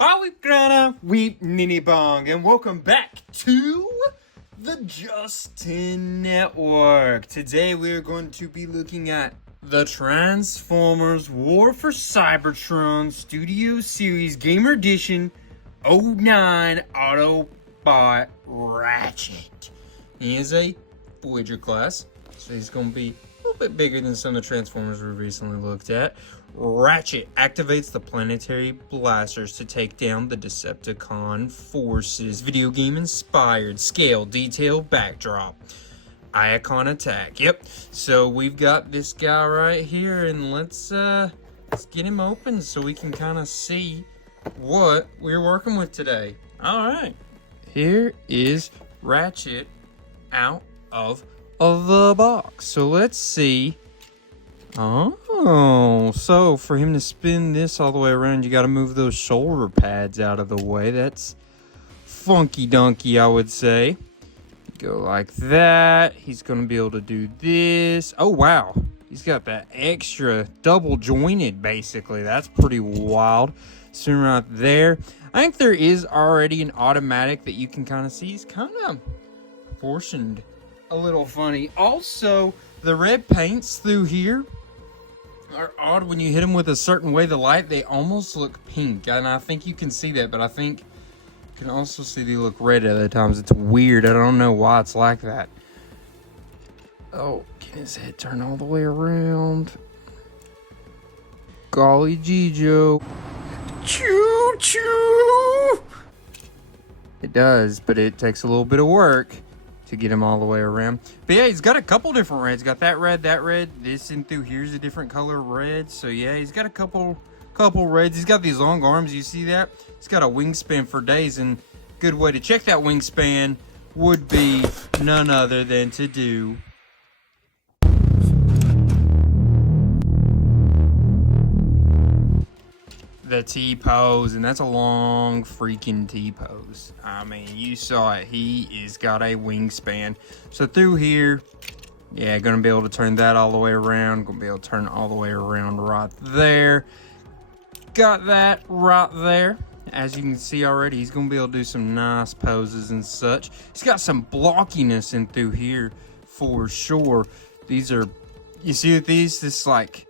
Bawikrana Weep Nini Bong, and welcome back to the Justin Network. Today we are going to be looking at the Transformers War for Cybertron Studio Series Gamer Edition 09 Autobot Ratchet. He is a Voyager class, so he's going to be a little bit bigger than some of the Transformers we recently looked at. Ratchet activates the planetary blasters to take down the Decepticon forces. Video game inspired. Scale, detail, backdrop. Icon attack. Yep. So we've got this guy right here, and let's get him open so we can kind of see what we're working with today. All right. Here is Ratchet out of the box. So let's see. Oh, so for him to spin this all the way around, you got to move those shoulder pads out of the way. That's funky donkey, I would say. Go like that. He's going to be able to do this. Oh, wow. He's got that extra double jointed, basically. That's pretty wild. Soon right there. I think there is already an automatic that you can kind of see. He's kind of proportioned a little funny. Also, the red paints through here are odd. When you hit them with a certain way, the light, they almost look pink, and I think you can see that, but I think you can also see they look red at other times. It's weird. I don't know why it's like that. Oh, can his head turn all the way around? Golly gee, Joe. Choo choo! It does, but it takes a little bit of work to get him all the way around. But yeah, he's got a couple different reds. Got that red, this in through here's a different color red. So yeah, he's got a couple reds. He's got these long arms, you see that? He's got a wingspan for days, and good way to check that wingspan would be none other than to do the T-pose, and that's a long freaking T-pose. I mean, you saw it. He is got a wingspan. So through here, yeah, gonna be able to turn that all the way around. Gonna be able to turn all the way around right there. Got that right there. As you can see already, he's gonna be able to do some nice poses and such. He's got some blockiness in through here for sure. These are, you see with these, this like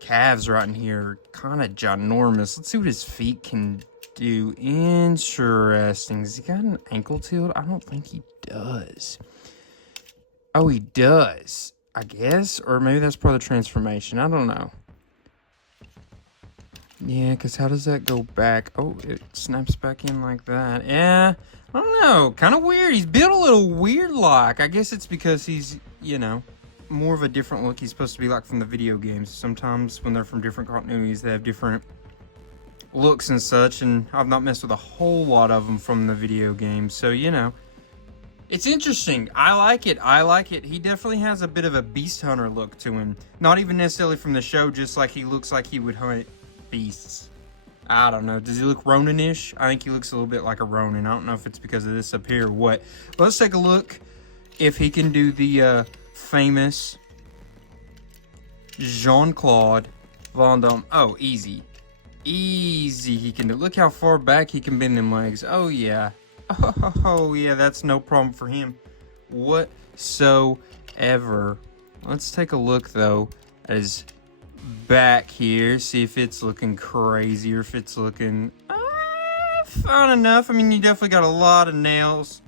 calves right in here, kind of ginormous. Let's see what his feet can do. Interesting. Has he got an ankle tilt? I don't think he does. Oh, he does, I guess, or maybe that's part of the transformation. I don't know. Yeah, because how does that go back? Oh, it snaps back in like that. Yeah, I don't know. Kind of weird. He's built a little weird like. I guess it's because he's, you know, more of a different look. He's supposed to be like from the video games. Sometimes when they're from different continuities, they have different looks and such, and I've not messed with a whole lot of them from the video games, so you know, it's interesting. I like it. He definitely has a bit of a beast hunter look to him, not even necessarily from the show, just like he looks like he would hunt beasts. I don't know, does he look Ronin-ish? I think he looks a little bit like a Ronin. I don't know if it's because of this up here or what, but let's take a look if he can do the famous Jean-Claude Van Damme. Oh, easy he can do. Look how far back he can bend them legs. Oh yeah, oh yeah, that's no problem for him whatsoever. Let's take a look though at his back here, see if it's looking crazy or if it's looking fine enough. I mean, you definitely got a lot of nails,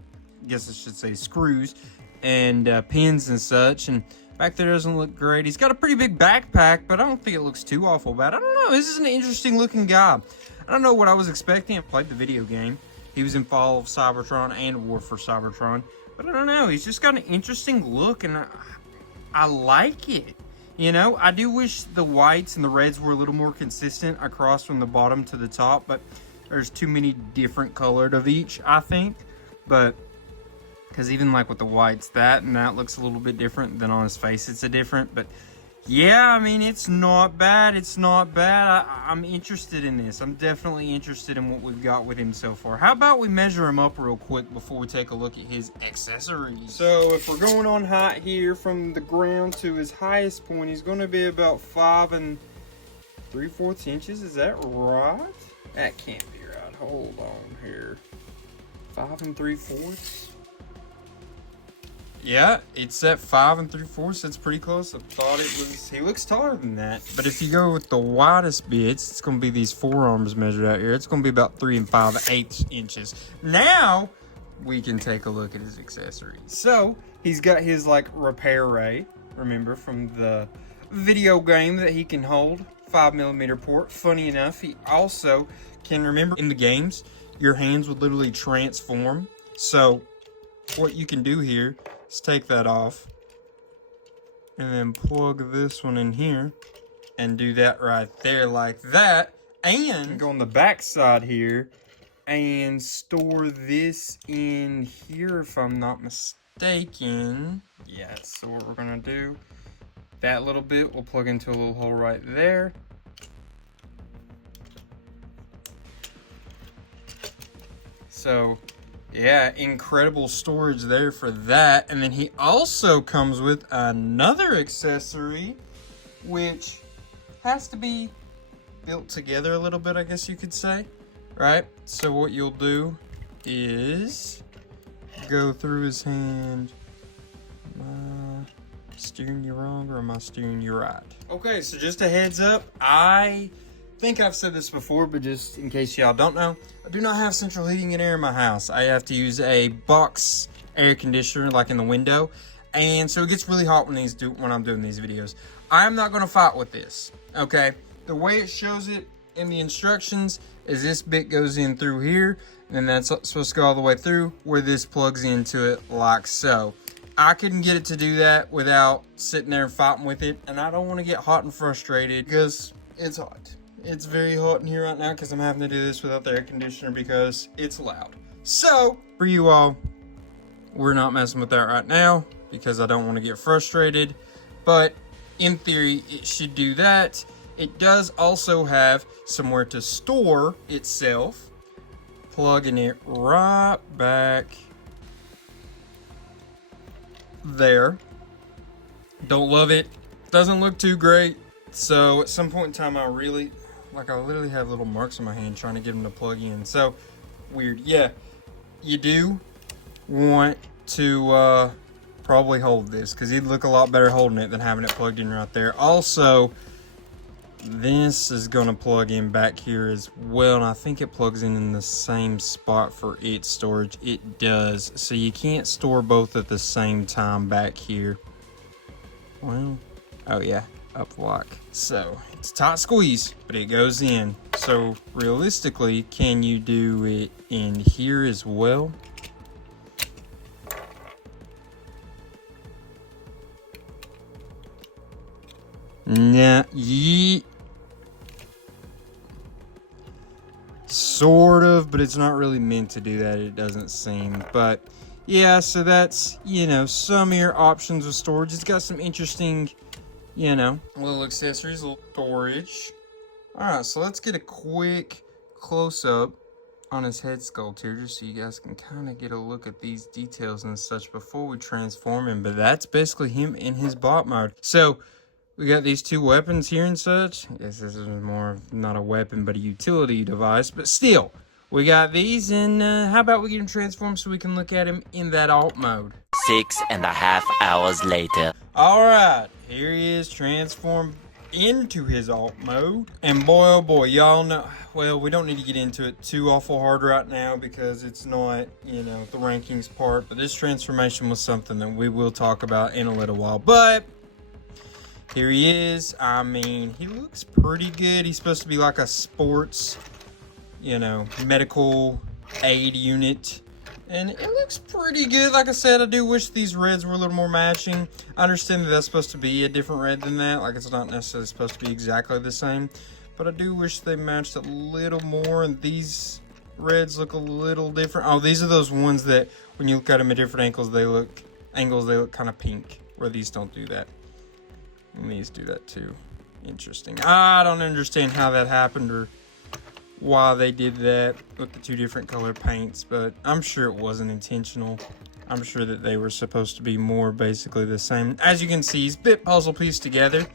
I guess I should say screws, and pins and such, and back there doesn't look great. He's got a pretty big backpack, but I don't think it looks too awful bad. I don't know, this is an interesting looking guy. I don't know what I was expecting. I played the video game. He was in Fall of Cybertron and War for Cybertron, but I don't know, he's just got an interesting look, and I like it. You know, I do wish the whites and the reds were a little more consistent across from the bottom to the top, but there's too many different colored of each, I think. But because even like with the whites, that and that looks a little bit different than on his face. It's a different, but yeah, I mean, it's not bad. It's not bad. I'm interested in this. I'm definitely interested in what we've got with him so far. How about we measure him up real quick before we take a look at his accessories? So if we're going on height here from the ground to his highest point, he's going to be about 5 3/4 inches. Is that right? That can't be right. Hold on here. 5 3/4. Yeah, it's at 5 3/4. That's pretty close. I thought it was. He looks taller than that. But if you go with the widest bits, it's going to be these forearms measured out here. It's going to be about 3 5/8 inches. Now we can take a look at his accessories. So he's got his like repair ray. Remember from the video game that he can hold 5mm port. Funny enough, he also can remember in the games your hands would literally transform. So what you can do here is take that off and then plug this one in here and do that right there like that, and go on the back side here and store this in here if I'm not mistaken. Yeah, so what we're gonna do, that little bit will plug into a little hole right there. So yeah, incredible storage there for that. And then he also comes with another accessory, which has to be built together a little bit, I guess you could say, right? So what you'll do is go through his hand. Am I steering you wrong or am I steering you right? Okay, so just a heads up, I think I've said this before, but just in case y'all don't know, I do not have central heating and air in my house. I have to use a box air conditioner like in the window, and so it gets really hot when I'm doing these videos. I'm not going to fight with this, okay? The way it shows it in the instructions is this bit goes in through here, and that's supposed to go all the way through where this plugs into it like so. I couldn't get it to do that without sitting there and fighting with it, and I don't want to get hot and frustrated because it's hot. It's very hot in here right now because I'm having to do this without the air conditioner because it's loud. So, for you all, we're not messing with that right now because I don't want to get frustrated. But, in theory, it should do that. It does also have somewhere to store itself. Plugging it right back there. Don't love it. Doesn't look too great. So, at some point in time, I literally have little marks on my hand trying to get them to plug in. So, weird. Yeah, you do want to probably hold this because he'd look a lot better holding it than having it plugged in right there. Also, this is going to plug in back here as well, and I think it plugs in the same spot for its storage. It does. So, you can't store both at the same time back here. Well, oh yeah. Up lock. So it's a tight squeeze, but it goes in. So realistically, can you do it in here as well? Nah, sort of, but it's not really meant to do that, it doesn't seem. But yeah, so that's, some of your options with storage. It's got some interesting, little accessories, little storage. Alright, so let's get a quick close-up on his head sculpt here, just so you guys can kind of get a look at these details and such before we transform him. But that's basically him in his bot mode. So, we got these two weapons here and such. I guess this is more of not a weapon, but a utility device. But still, we got these, and how about we get him transformed so we can look at him in that alt mode. 6.5 hours later. Alright, here he is transformed into his alt mode. And boy, oh boy, y'all know, well, we don't need to get into it too awful hard right now because it's not, the rankings part. But this transformation was something that we will talk about in a little while. But here he is. I mean, he looks pretty good. He's supposed to be like a sports, medical aid unit. And it looks pretty good. Like I said, I do wish these reds were a little more matching. I understand that that's supposed to be a different red than that. Like, it's not necessarily supposed to be exactly the same. But I do wish they matched a little more. And these reds look a little different. Oh, these are those ones that when you look at them at different angles, they look kind of pink. Where these don't do that. And these do that too. Interesting. I don't understand how that happened or why they did that with the two different color paints, but I'm sure it wasn't intentional. I'm sure that they were supposed to be more basically the same. As you can see, he's a bit puzzle pieced together.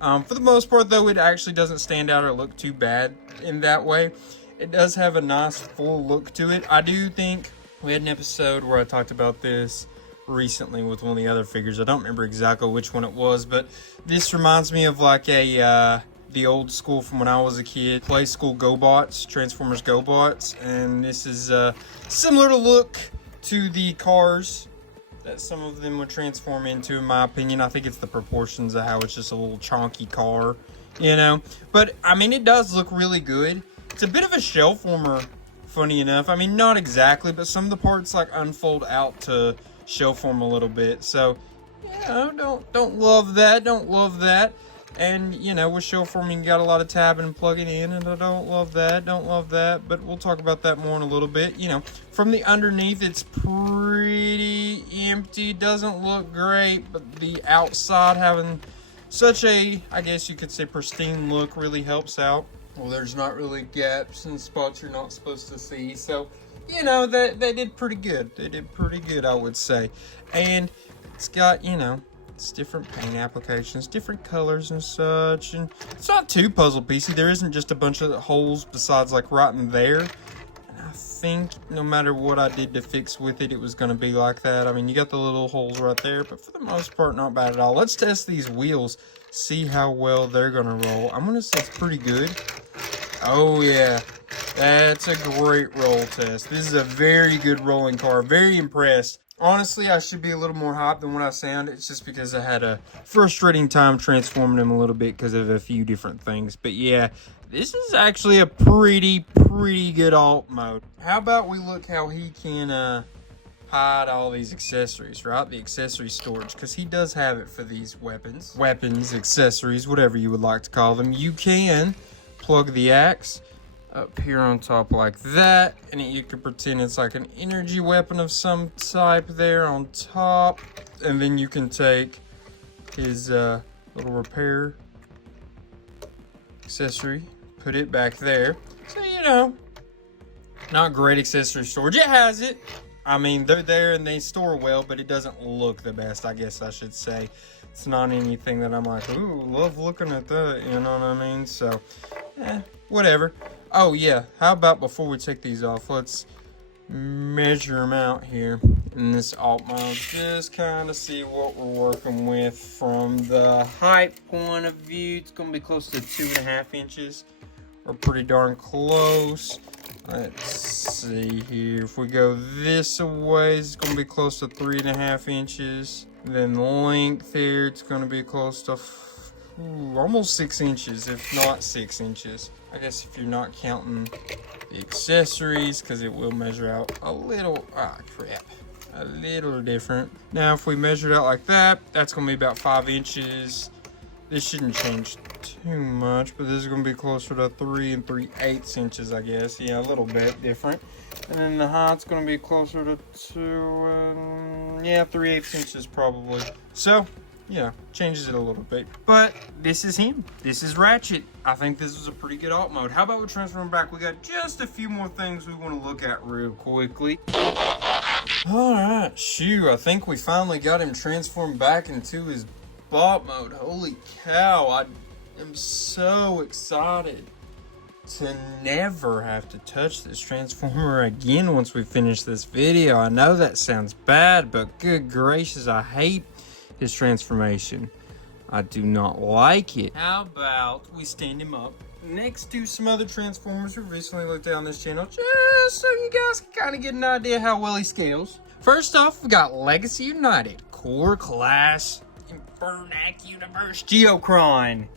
For the most part, though, it actually doesn't stand out or look too bad in that way. It does have a nice full look to it. I do think we had an episode where I talked about this recently with one of the other figures. I don't remember exactly which one it was, but this reminds me of like a the old school from when I was a kid, Play School GoBots, Transformers GoBots, and this is similar to look to the cars that some of them would transform into, in my opinion. I think it's the proportions of how it's just a little chonky car, you know. But I mean, it does look really good. It's a bit of a shell former, funny enough. I mean, not exactly, but some of the parts like unfold out to shell form a little bit. So, you know, don't love that. Don't love that. And, you know, with shell forming, you got a lot of tabbing and plugging in, and I don't love that. Don't love that. But we'll talk about that more in a little bit. You know, from the underneath, it's pretty empty. Doesn't look great, but the outside having such a, I guess you could say, pristine look really helps out. Well, there's not really gaps and spots you're not supposed to see. So, you know, they did pretty good. They did pretty good, I would say. And it's got, you know, it's different paint applications, different colors and such. And it's not too puzzle piecey. There isn't just a bunch of holes besides like right in there. And I think no matter what I did to fix with it, it was going to be like that. I mean, you got the little holes right there, but for the most part, not bad at all. Let's test these wheels, see how well they're going to roll. I'm going to say it's pretty good. Oh yeah, that's a great roll test. This is a very good rolling car. Very impressed. Honestly, I should be a little more hyped than what I sound. It's just because I had a frustrating time transforming him a little bit because of a few different things. But yeah, this is actually a pretty good alt mode. How about we look how he can hide all these accessories, right? The accessory storage, because he does have it for these weapons, accessories, whatever you would like to call them. You can plug the axe up here on top like that, and you could pretend it's like an energy weapon of some type there on top, and then you can take his little repair accessory, put it back there. So, you know, not great accessory storage. It has it. I mean, they're there and they store well, but it doesn't look the best, I guess I should say. It's not anything that I'm like, ooh, love looking at that, you know what I mean? So, whatever. Oh, yeah, how about before we take these off, let's measure them out here in this alt mode. Just kind of see what we're working with from the height point of view. It's going to be close to 2.5 inches. We're pretty darn close. Let's see here. If we go this way, it's going to be close to 3.5 inches. Then the length here, it's going to be close to almost 6 inches, if not 6 inches. I guess if you're not counting the accessories, because it will measure out a little, a little different. Now, if we measure it out like that, that's going to be about 5 inches. This shouldn't change too much, but this is going to be closer to 3 3/8 inches, I guess. Yeah, a little bit different. And then the height's going to be closer to 3/8 inches probably. So, yeah, changes it a little bit. But this is him. This is Ratchet. I think this was a pretty good alt mode. How about we transform back? We got just a few more things we want to look at real quickly. Alright, shoo. I think we finally got him transformed back into his bot mode. Holy cow. I am so excited to never have to touch this transformer again once we finish this video. I know that sounds bad, but good gracious, I hate his transformation. I do not like it. How about we stand him up next to some other transformers we recently looked at on this channel, just so you guys can kind of get an idea how well he scales. First off, we got Legacy United Core Class Infernac Universe Geocron.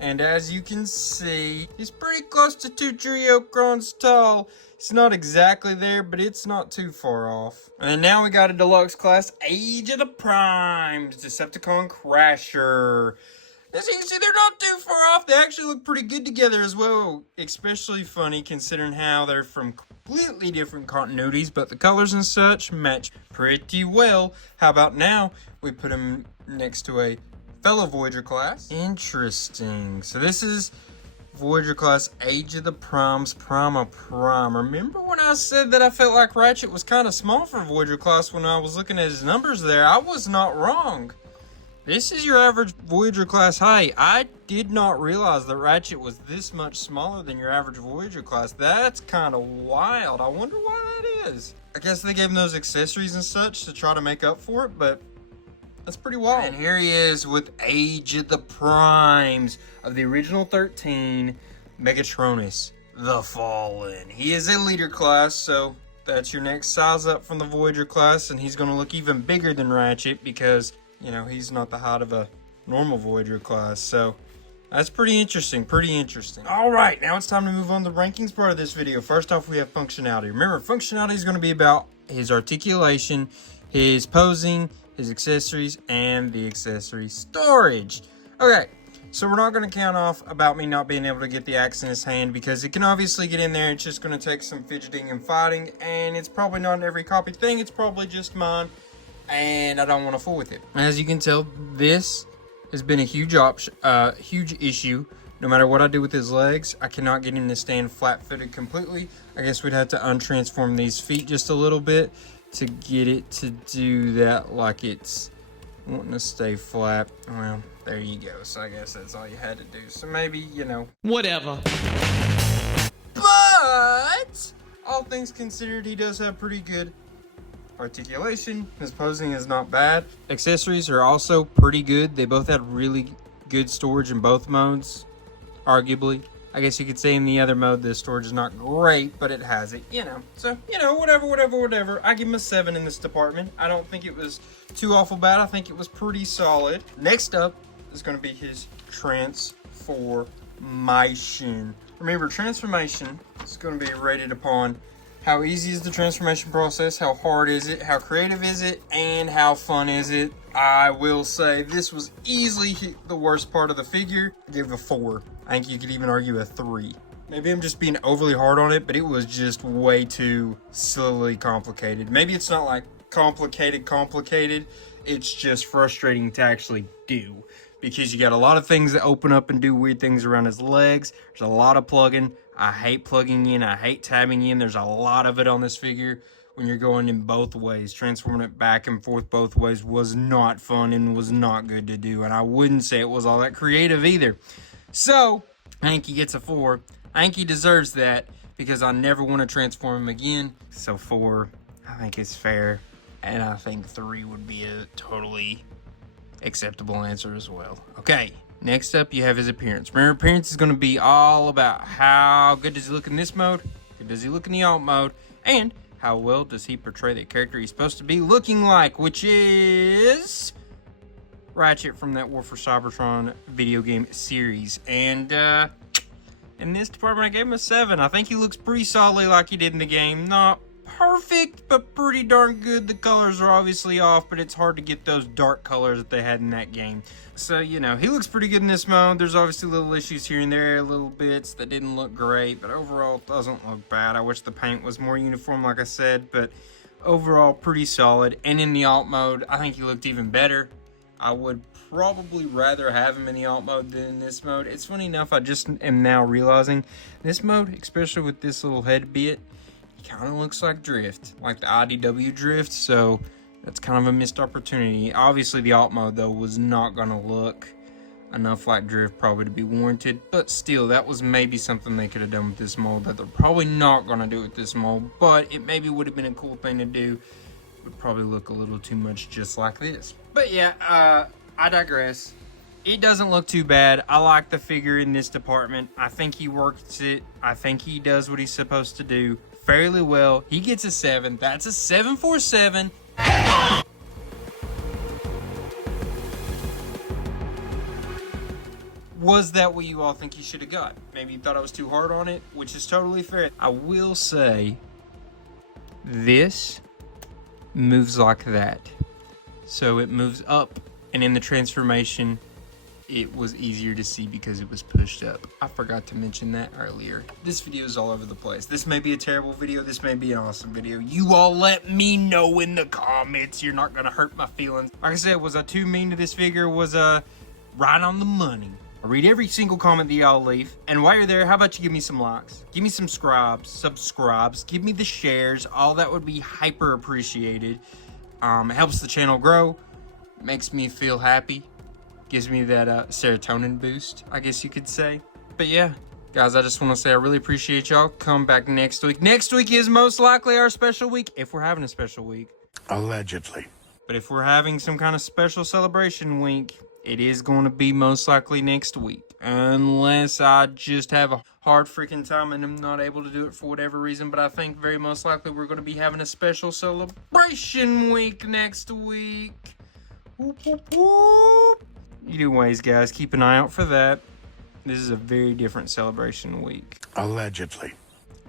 And as you can see, he's pretty close to 2 Geocrons tall. It's not exactly there, but it's not too far off. And now we got a deluxe class, Age of the Primes, Decepticon Crasher. As you can see, they're not too far off. They actually look pretty good together as well. Especially funny considering how they're from completely different continuities, but the colors and such match pretty well. How about now we put them next to a fellow Voyager class? Interesting. So this is Voyager class, Age of the Primes, Prima Prime. Remember when I said that I felt like Ratchet was kind of small for Voyager class when I was looking at his numbers there? I was not wrong. This is your average Voyager class height. I did not realize that Ratchet was this much smaller than your average Voyager class. That's kind of wild. I wonder why that is. I guess they gave him those accessories and such to try to make up for it, but that's pretty wild. And here he is with Age of the Primes of the original 13, Megatronus, the Fallen. He is a leader class, so that's your next size up from the Voyager class, and he's going to look even bigger than Ratchet because, you know, he's not the height of a normal Voyager class. So that's pretty interesting, All right, now it's time to move on to the rankings part of this video. First off, we have functionality. Remember, functionality is going to be about his articulation, his posing, his accessories, and the accessory storage. Okay, so we're not going to count off about me not being able to get the axe in his hand because it can obviously get in there. It's just going to take some fidgeting and fighting, and it's probably not an every copy thing. It's probably just mine, and I don't want to fool with it. As you can tell, this has been a huge issue. No matter what I do with his legs, I cannot get him to stand flat-footed completely. I guess we'd have to untransform these feet just a little bit to get it to do that, like it's wanting to stay flat. Well, there you go. So I guess that's all you had to do. So maybe, you know, whatever. But all things considered, he does have pretty good articulation. His posing is not bad. Accessories are also pretty good. They both had really good storage in both modes, arguably. I guess you could say in the other mode, the storage is not great, but it has it, you know. So, you know, whatever. I give him a 7 in this department. I don't think it was too awful bad. I think it was pretty solid. Next up is going to be his transformation. Remember, transformation is going to be rated upon how easy is the transformation process, how hard is it, how creative is it, and how fun is it. I will say this was easily the worst part of the figure. I give it a 4. I think you could even argue a 3. Maybe I'm just being overly hard on it, but it was just way too sillily complicated. Maybe it's not like complicated. It's just frustrating to actually do because you got a lot of things that open up and do weird things around his legs. There's a lot of plugging. I hate plugging in. I hate tabbing in. There's a lot of it on this figure when you're going in both ways. Transforming it back and forth both ways was not fun and was not good to do. And I wouldn't say it was all that creative either. So, I think he gets a 4. I think he deserves that because I never want to transform him again. So 4, I think it's fair. And I think 3 would be a totally acceptable answer as well. Okay, next up you have his appearance. Remember, appearance is going to be all about how good does he look in this mode, good does he look in the alt mode, and how well does he portray the character he's supposed to be looking like, which is Ratchet from that War for Cybertron video game series. And in this department, I gave him a 7. I think he looks pretty solid like he did in the game. Not perfect, but pretty darn good. The colors are obviously off, but it's hard to get those dark colors that they had in that game. So, you know, he looks pretty good in this mode. There's obviously little issues here and there, little bits that didn't look great, but overall it doesn't look bad. I wish the paint was more uniform, like I said, but overall pretty solid. And in the alt mode, I think he looked even better. I would probably rather have him in the alt mode than in this mode. It's funny enough, I just am now realizing this mode, especially with this little head bit, he kind of looks like Drift, like the IDW Drift, so that's kind of a missed opportunity. Obviously, the alt mode, though, was not going to look enough like Drift probably to be warranted, but still, that was maybe something they could have done with this mold that they're probably not going to do with this mold, but it maybe would have been a cool thing to do. It would probably look a little too much just like this. But yeah, I digress. It doesn't look too bad. I like the figure in this department. I think he works it. I think he does what he's supposed to do fairly well. He gets a 7. That's a 747. Was that what you all think he should have got? Maybe you thought I was too hard on it, which is totally fair. I will say this moves like that. So it moves up, and in the transformation, it was easier to see because it was pushed up. I forgot to mention that earlier. This video is all over the place. This may be a terrible video. This may be an awesome video. You all let me know in the comments. You're not going to hurt my feelings. Like I said, was I too mean to this figure? Was right on the money? I read every single comment that y'all leave. And while you're there, how about you give me some likes? Give me some subscribes. Give me the shares. All that would be hyper appreciated. It helps the channel grow. Makes me feel happy. Gives me that serotonin boost, I guess you could say. But yeah, guys, I just want to say I really appreciate y'all. Come back next week. Next week is most likely our special week, if we're having a special week. Allegedly. But if we're having some kind of special celebration week, it is going to be most likely next week. Unless I just have a hard freaking time and I'm not able to do it for whatever reason. But I think very most likely we're going to be having a special celebration week next week. Whoop, whoop, whoop. Anyways, guys, keep an eye out for that. This is a very different celebration week. Allegedly.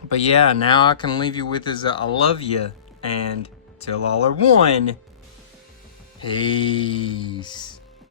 But yeah, now I can leave you with is I love you. And till all are one. Peace.